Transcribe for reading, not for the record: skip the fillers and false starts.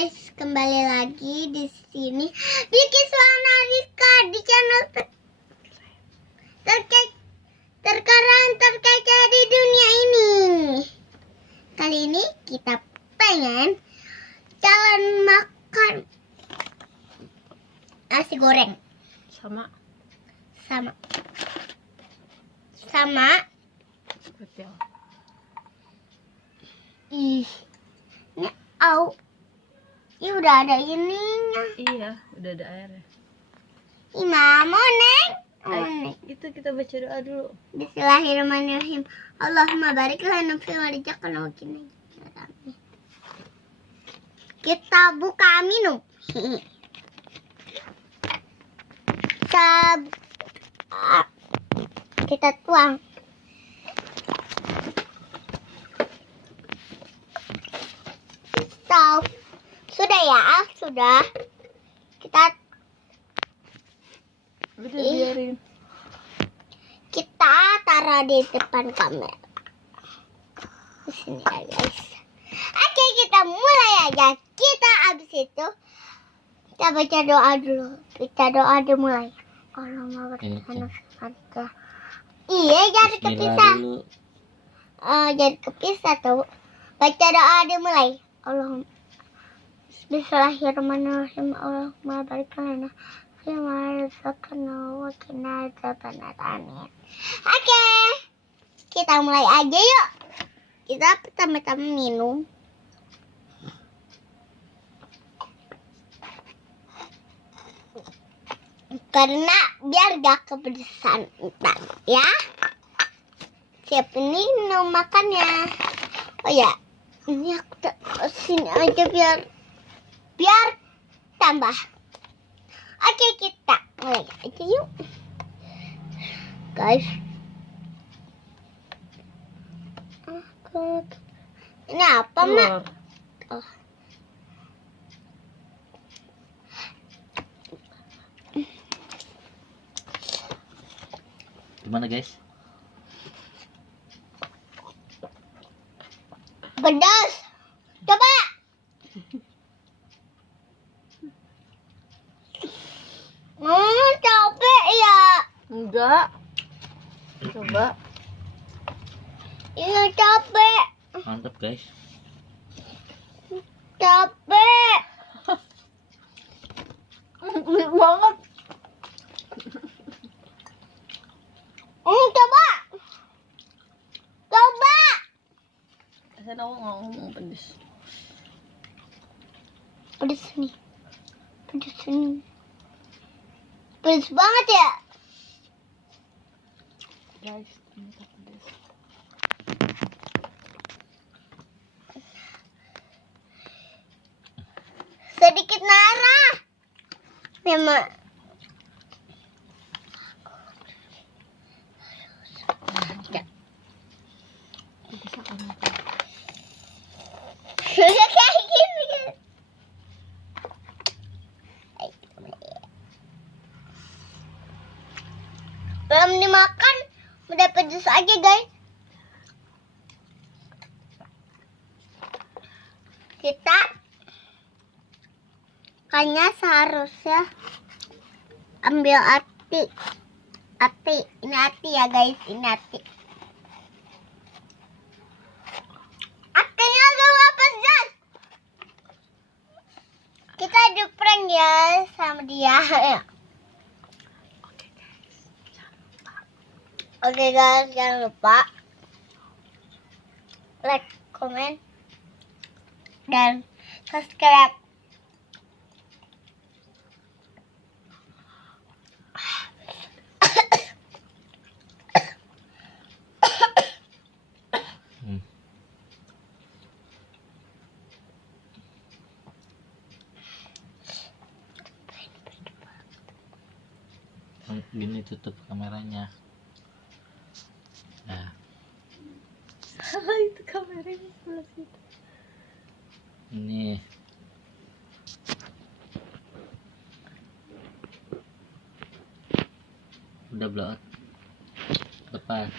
guys, kembali lagi di sini Bikin Suara Rizka di channel terkece di dunia ini. Kali ini kita pengen jalan makan nasi goreng sama seperti apa? ini au. Ih, udah ada ininya. Iya, udah ada airnya. Ih, mama, Neng. Itu kita baca doa dulu. Bismillahirrahmanirrahim. Allahumma barik lana fi warizqina wa qina adzabannar. Kita buka minum. Kita tuang. Sudah ya, sudah. Kita biarin. Kita taruh di depan kamera. Di sini ya, guys. Oke, kita mulai aja. Kita abis itu kita baca doa dulu. Kita doa dimulai. Allahumma barik lana fi warizqina. Iya, jadi kepisah. Jadi kepisah tuh. Baca doa dimulai. Allahumma Bismillahirrahmanirrahim. Allahumma barik lana fi warizqina wa qina adzabannar. Amin. Oke. Kita mulai aja yuk. Kita pertama-tama minum. Karena biar gak kepedesan ntar ya. Siap ini mau makannya. Oh ya, ini aku taruh sini aja biar tambah. Oke, kita mulai aja yuk, guys. Ini apa, Mak? Oh. Gimana, guys? Pedas. Coba. Capek ya. Enggak. Coba. Iya, capek. Mantap, guys. Capek. Enak banget. Coba. Coba. Saya tahu ngomong pedes. Pedes nih. Pedes nih. Pedes banget ya. Guys, ternyata pedes. Sedikit narah. Memang. Kayak gini. Belum dimakan, udah pedes aja, guys. Kita kayaknya seharusnya ambil ati. Ini ati ya, guys. Ini ati. Atinya agak pedas. Kita di prank ya sama dia. Oke guys, jangan lupa like, comment, dan subscribe. Gini tutup kameranya. Nah, Salah itu kameranya sebelah situ. ini udah blow out. Lepas.